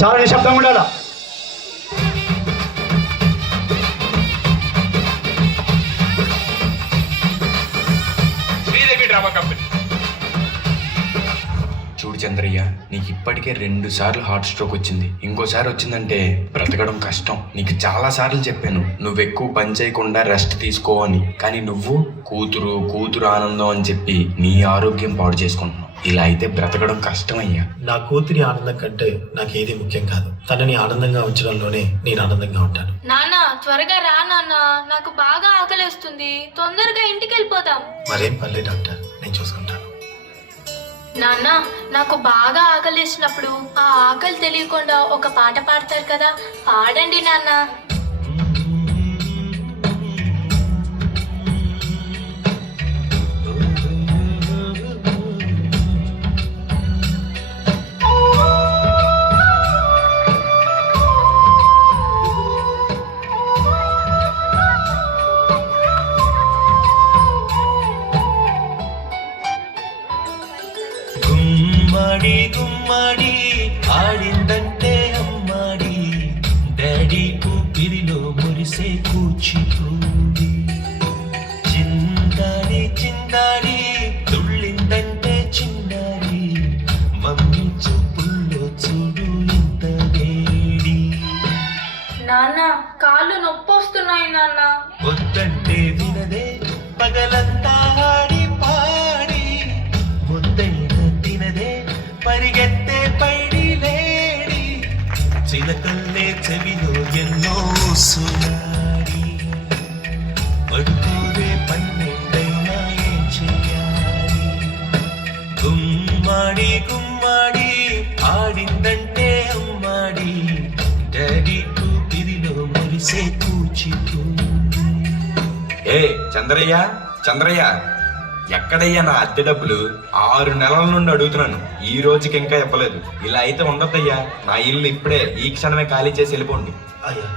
చాలా నిశ్శబ్దంగా ఉండాలా. Sridevi drama company. చూడు చంద్రయ్య, నీకు ఇప్పటికే 2 సార్లు హార్ట్ స్ట్రోక్ వచ్చింది. ఇంకోసారి వచ్చిందంటే బ్రతకడం కష్టం. నీకు చాలా సార్లు చెప్పాను నువ్వు ఎక్కువ పని చేయకుండా రెస్ట్ తీసుకో అని. కానీ నువ్వు కూతురు ఆనందం అని చెప్పి నీ ఆరోగ్యం పాడు చేసుకుంటున్నావు. ఇలా అయితే బ్రతకడం కష్టం అయ్యా. నా కూతురి ఆనందం కంటే నాకు ఏది ముఖ్యం కాదు. తనని ఆనందంగా ఉంచడంలోనే నేను ఆనందంగా ఉంటాను. నాన్న త్వరగా రా నాన్న, నాకు బాగా ఆకలేస్తుంది. తొందరగా ఇంటికి వెళ్ళిపోదాం. మరేం పర్లేదు డాక్టర్, నేను చూసుకుంటాను. నాన్న నాకు బాగా ఆకలిసినప్పుడు ఆ ఆకలి తెలియకుండా ఒక పాట పాడతారు కదా, పాడండి నాన్న. గుమ్మడి గుమ్మడి ఆడిందంటే అమ్మాడి, డాడీ ఊపిరిలో మురిసే కూచిపూడి. చిందాడి చిందాడి తుళ్ళిందంటే చిన్నాడి, మమ్మీ చూపుల్లో చూడు ఇంత వేడి. నాన్న కాళ్ళు నొప్పొస్తున్నాయి నాన్న. వద్దంటే వినదే పగలంతా ఆడి పాడి, ముద్దైన తినదే పరిగెత్తే పైడి లేడి, చిలకల్లే చెవిలో ఎన్నో సునాడి, పడుకోదే పన్నెండైనా ఏం చెయ్యాలి. గుమ్మాడి గుమ్మాడి ఆడిందంటే అమ్మాడి, డాడీ ఊపిరిలో మురిసే కూచిపూడి. ఏ చంద్రయ్య ఎక్కడయ్యా నా అద్దె డబ్బులు? 6 నెలల నుండి అడుగుతున్నాను, ఈ రోజుకి ఇంకా ఇవ్వలేదు. ఇలా అయితే ఉండొద్దయ్యా. నా ఇల్లు ఇప్పుడే ఈ క్షణమే ఖాళీ చేసి వెళ్ళిపోండి. అయ్యా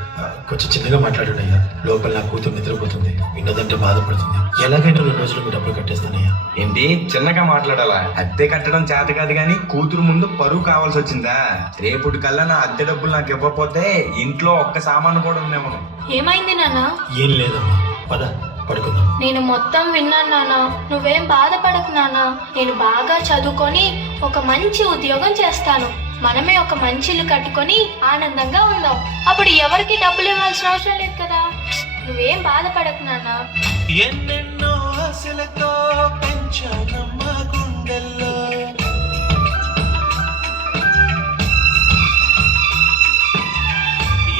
కొంచెం చిన్నగా మాట్లాడండి అయ్యా. లోపల నా కూతురు నిద్రపోతుంది, విన్నదంటే బాధపడుతుంది. ఎలాగైనా 2 రోజులు మీ డబ్బులు కట్టేస్తానయ్యా. ఏంటి చిన్నగా మాట్లాడాలా? అద్దె కట్టడం చేత కాదు గానీ కూతురు ముందు పరువు కావాల్సి వచ్చిందా? రేపుటి కల్లా నా అద్దె డబ్బులు నాకు ఇవ్వకపోతే ఇంట్లో ఒక్క సామాను కూడా ఉండేమో. ఏమైంది నాన్న? ఏం లేదమ్మా, పద పడుకుందాం. నేను మొత్తం విన్నాను నాన్న, నువ్వేం బాధపడకు నాన్న. నేను బాగా చదువుకొని ఒక మంచి ఉద్యోగం చేస్తాను. మనమే ఒక మంచి ఇల్లు కట్టుకొని ఆనందంగా ఉందాం. అప్పుడు ఎవరికి డబ్బులు ఇవ్వాల్సిన అవసరం లేదు కదా. నువ్వేం బాధపడకు నాన్న. ఎన్నెన్నో ఆశలతో పెంచానమ్మ గుండెల్లో,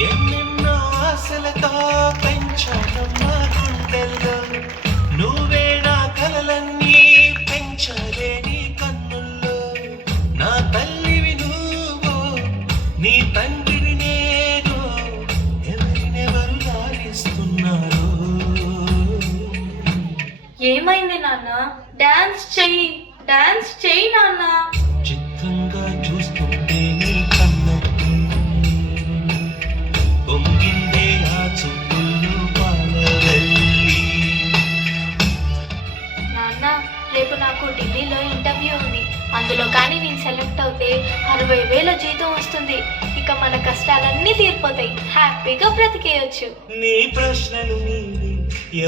ఎన్నెన్నో ఆశలతో పెంచానమ్మ గుండెల్లో, నువ్వే నా కలలన్నీ పెంచాలే నీ కన్నుల్లో. నా తల్లివి నువ్వు, నీ తండ్రివి నేను, ఎవరినెవరు లాలిస్తున్నారు. ఏమైంది నాన్న? డాన్స్ చెయ్యి నాన్న. చిత్రంగా చూస్తుంటే నీ కన్నకి పొంగిందే ఆ చూపులు పాలవెల్లి. నాన్న రేపు నాకు ఢిల్లీలో ఇంటర్వ్యూ ఉంది. అందులో కానీ నేను సెలెక్ట్ అవుతే 60,000 జీతం వస్తుంది. ఇక మన కష్టాలన్నీ తీరిపోతాయి, హ్యాపీగా బ్రతికేయచ్చు. నీ ప్రశ్నలు నీవి,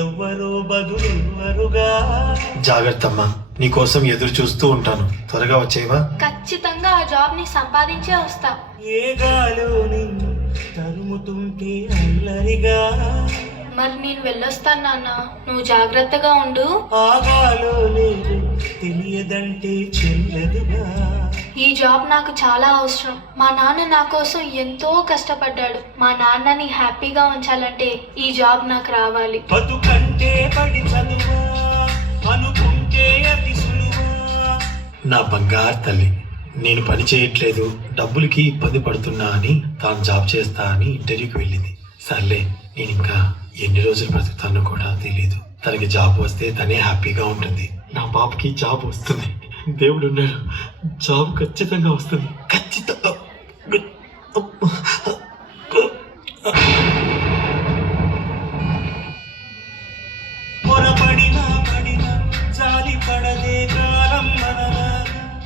ఎవ్వరో బదులెవ్వరుగా. జాగ్రత్త అమ్మా, నీకోసం ఎదురు చూస్తూ ఉంటాను. త్వరగా వచ్చేవా? ఖచ్చితంగా ఆ జాబ్ ని సంపాదించే వస్తా. ఏ గాలో నిన్ను తరుముతుంటే అల్లరిగా, మరి నేను వెళ్ళొస్తాను నాన్న, నువ్వు జాగ్రత్తగా ఉండు. ఆగాలో లేదు తెలియదంటే చెల్లదుగా. ఈ జాబ్ నాకు చాలా అవసరం. మా నాన్న నా కోసం ఎంతో కష్టపడ్డాడు. మా నాన్నని హ్యాపీగా ఉంచాలంటే ఈ జాబ్ నాకు రావాలి. బతుకంటే పడి చదువా, అనుకుంటే అతి సులువా. నా బంగారు తల్లి, నేను పని చేయట్లేదు, డబ్బులకి ఇబ్బంది పడుతున్నా అని తాను జాబ్ చేస్తా అని ఇంటర్వ్యూకి వెళ్ళింది. సర్లే, నేను ఇంకా ఎన్ని రోజులు బ్రతుకుతానో కూడా తెలియదు. తనకి జాబ్ వస్తే తనే హ్యాపీగా ఉంటుంది. నా బాబుకి జాబ్ వస్తుంది, దేవుడు ఉన్నాడు, జాబ్ ఖచ్చితంగా వస్తుంది, ఖచ్చితంగా.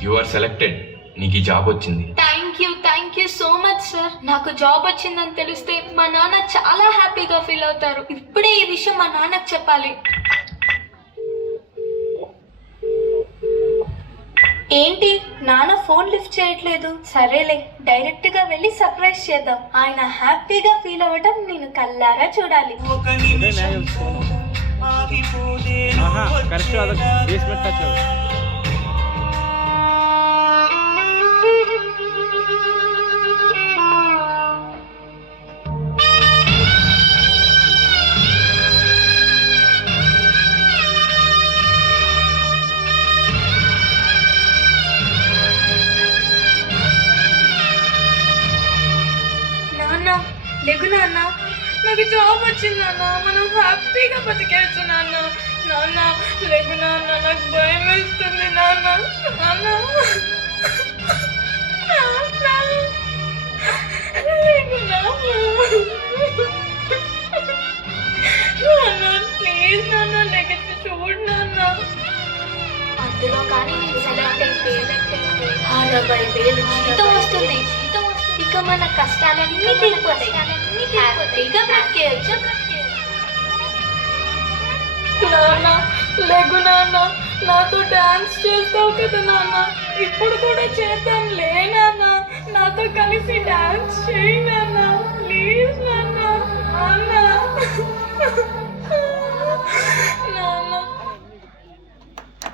You are selected. నీకు ఈ జాబ్ వచ్చింది. థ్యాంక్ యూ సో మచ్ నాకు జాబ్ వచ్చిందని తెలిస్తే మా నాన్న చాలా హ్యాపీగా ఫీల్ అవుతారు. ఇప్పుడే ఈ విషయం మా నాన్నకు చెప్పాలి. ఏంటి నాన్న ఫోన్ లిఫ్ట్ చేయట్లేదు? సరేలే, డైరెక్ట్ గా వెళ్ళి సర్ప్రైజ్ చేద్దాం. ఆయన హ్యాపీగా ఫీల్ అవ్వడం నేను కల్లారా చూడాలి. ఒక నిమిషం ఆగిపోదే కరెక్ట్ ಅದಕ್ಕೆ ಬೇಸ್ಮೆಂಟ್ ಟಚ್ నాన్న లేగు నాన్న, నాకు జాబ్ వచ్చింది నాన్న, మనం హ్యాపీగా బతికేయచ్చు నాన్న. నాన్న లేగు నాన్న, నాకు భయం వేస్తుంది నాన్న. నాన్న లేగు నాన్న, ప్లీజ్ నాన్న లెగెత్తి చూడు నాన్న. అందులో కానీ నేను సెలెక్ట్ అయితే 60,000 జీతం వస్తుంది. ఇక మన కష్టాలన్నీ తీరిపోతాయి. హ్యాపీగా బ్రతికేయచ్చు. నాన్న లేగు నాన్న, నాతో డాన్స్ చేస్తావు కదా నాన్న, ఇప్పుడు కూడా చేద్దాం లే నాన్న, నాతో కలిసి డాన్స్ చేయి నాన్న.